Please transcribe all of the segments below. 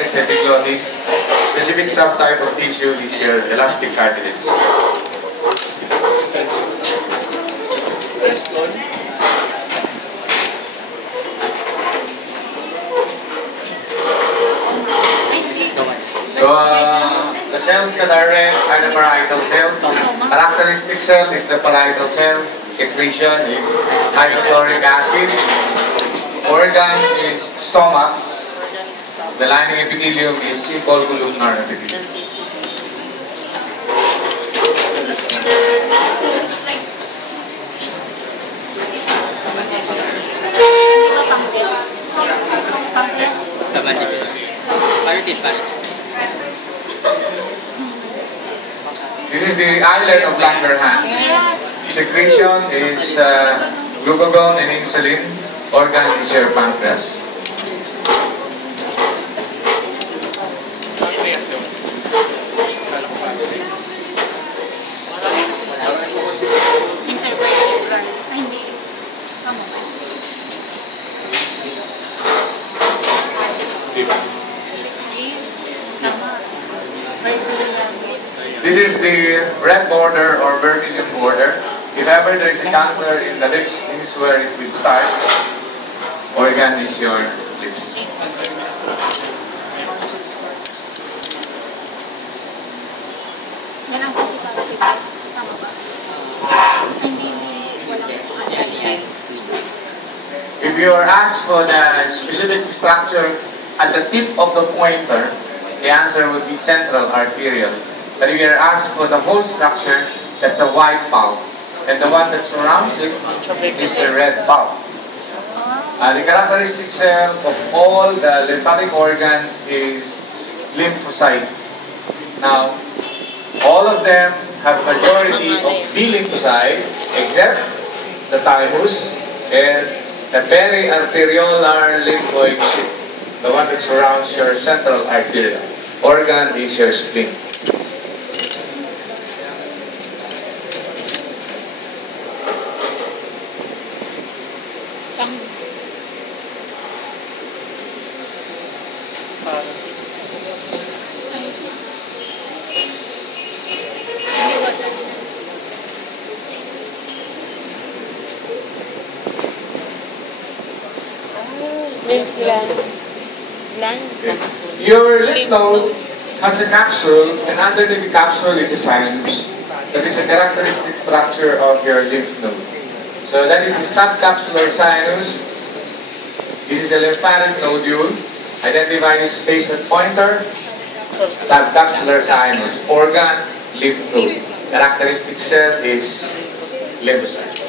organ is the epiglottis. Specific subtype of tissue is your elastic cartilage. So, the cells that are red are the parietal cells. Characteristic cell is the parietal cell. Secretion is hydrochloric acid. Organ is stomach. The lining epithelium is simple columnar epithelium. This is the islet of Langerhans. Secretion is glucagon and insulin. Organ is your pancreas. This is the red border or vermilion border. If ever there is a cancer in the lips, this is where it will start. Organ is your lips. If you are asked for the specific structure at the tip of the pointer, the answer would be central arterial. But if you are asked for the whole structure, that's a white pulp. And the one that surrounds it is the red pulp. The characteristic cell of all the lymphatic organs is lymphocyte. Now, all of them have majority of B lymphocyte except the thymus and the periarteriolar lymphoid sheath, the one that surrounds your central arterial. Organ is your spleen. Your lymph node has a capsule, and underneath the capsule is a sinus. That is a characteristic structure of your lymph node. So that is a subcapsular sinus. This is a lymphatic nodule. Identify the space at pointer. Subcapsular sinus. Organ, lymph node. Characteristic cell is lymphocyte.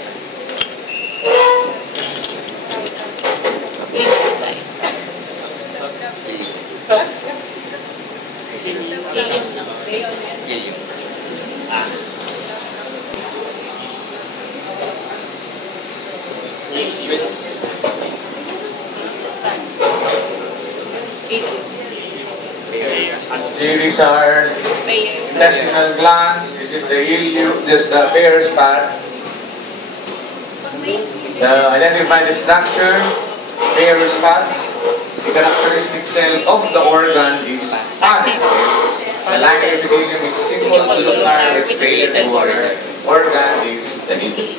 These are intestinal glands. This is the ileum. This is the Peyer's part. Identify the structure. Peyer's parts. The characteristic cell of the organ is Paneth cell. The lining epithelium is simple columnar with striated border. Organ is the liver.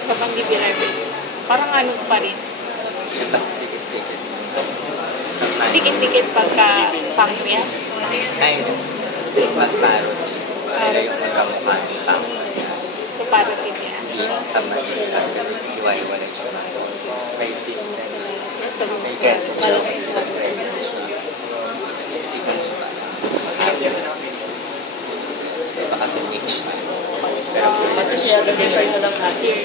Sa mandibular parang ano pa rin. Dikit-dikit pagka pancreas. Ayun. Pag-parotid. Sila yung magkamukha ng pancreas. So parotid niya. Sa Manila. Iwa-iwalay siya. May fixed and may cancer siya. Sa present siya. Baka sa mix siya. Kasi siya gagawin na lang natin.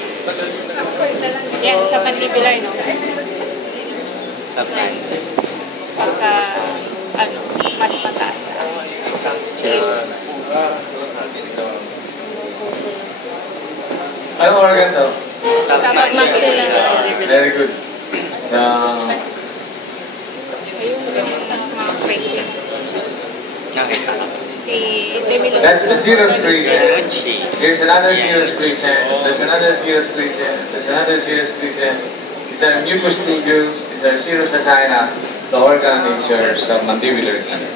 Yan, sa mandibular, no? Sa present. Pagka, ano, mas mataas. Anong organ daw? Sa maxilla. Very good. Ayun, yung mga pressure. That's the serous crescent. Minucci. Here's another serous crescent. There's another serous crescent. There's another serous crescent. These are mucous tubules. These are serous angina. The organ is your submandibular gland.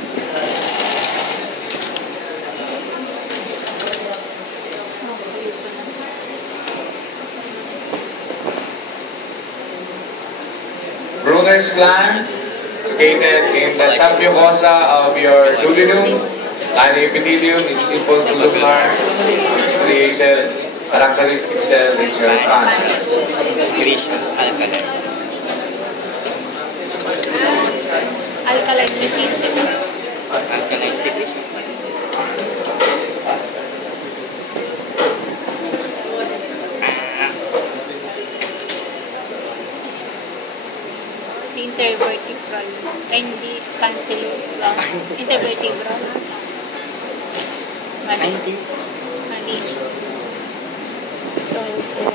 Brunner's gland, located in the submucosa of your duodenum. Lining epithelium is simple columnar, striated, characteristic cell is your tonsil. Secretion, alkaline. Alkaline mesentery. Alkaline secretion. Si intervertebral. Ay, hindi cancellous lang. Intervertebral. Mali. 19. Mali. Tonsil.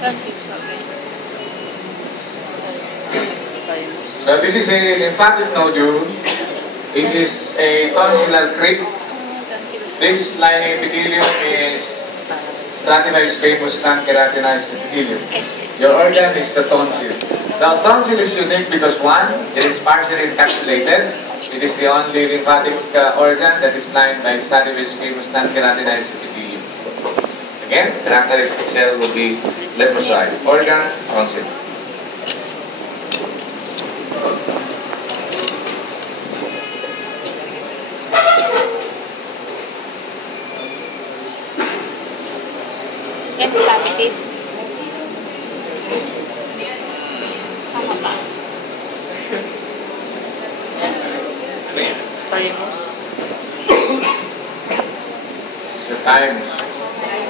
Tonsil again. So this is a lymphatic nodule. This is a tonsillar crypt. This lining epithelium is stratified squamous non-keratinized epithelium. Your organ is the tonsil. The tonsil is unique because one, it is partially encapsulated. It is the only lymphatic organ that is lined by stratified squamous non-keratinized epithelium. Again, characteristic cell will be lymphocyte. Organ, tonsil. Yes, captive. Tama ba? Thymus. So times.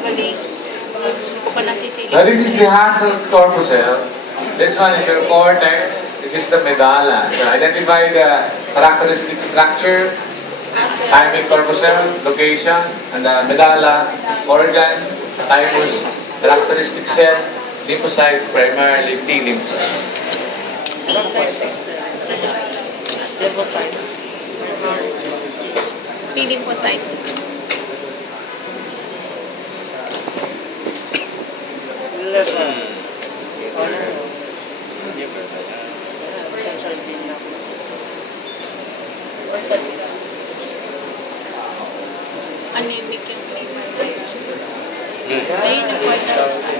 Mali. Hindi ko pa nasisili. Now this is the Hassel's corpuscle. This one is your cortex. This is the medulla. So identify the characteristic structure, thymic corpuscle, location, and the medulla, organ, thymus, characteristic cell, lymphocyte, primarily T lymphocyte. Lymphocyte. T lymphocyte. Liver. Liver. Central vena. Anemic yung liver. Ayun, important.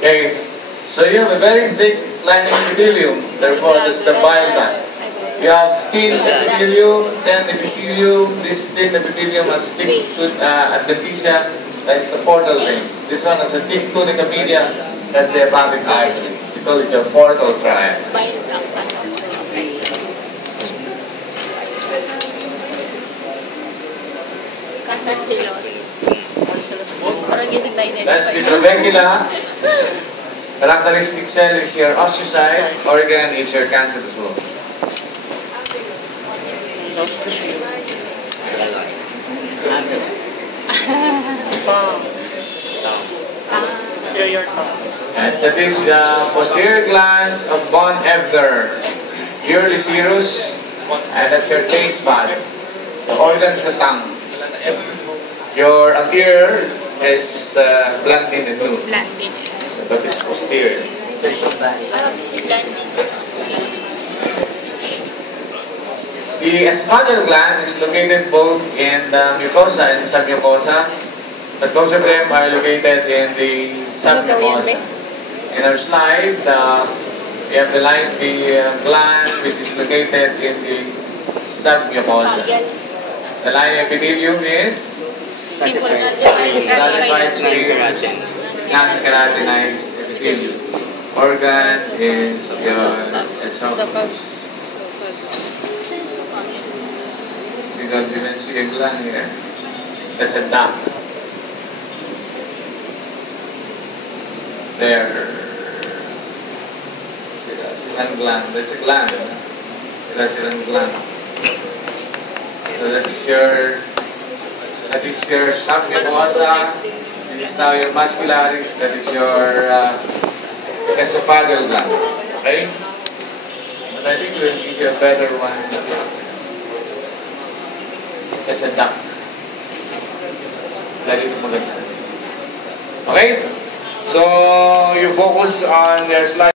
Okay, so you have a very thick lining epithelium, therefore that's the bile duct. You have thin epithelium, thin epithelium. This thin epithelium has thick adventitia, that's the portal vein. This one has a thick tunica media, that's the hepatic artery. We call it the portal triad. Bile duct. Cancellous. Parang yun nag-identify. That's the trabecula. Characteristic cell is your osteocyte, organ is your cancellous wall. Lost tissue. Posterior tongue. Yes, that is the posterior glands of von Ebner, purely serous, and that's your taste bud. The organ's the tongue. Your anterior is blandine and nude. Blandine. So that is posterior. Si blandine. The esophageal gland is located both in the mucosa and submucosa, but both of them are located in the submucosa. In our slide, we have the gland which is located in the submucosa. The lining epithelium is Simple. stratified squamous non-keratinized epithelium. Organ is your esophagus. Because you can see a gland here. That's a duct. There. Silang gland. That's a gland. Silang gland. So that is your submucosa. This This is now your muscularis, that is your esophageal gland. Okay? But I think we'll give you a better one. It's a duct. Lagi ito maganda. Okay? So, you focus on their slide.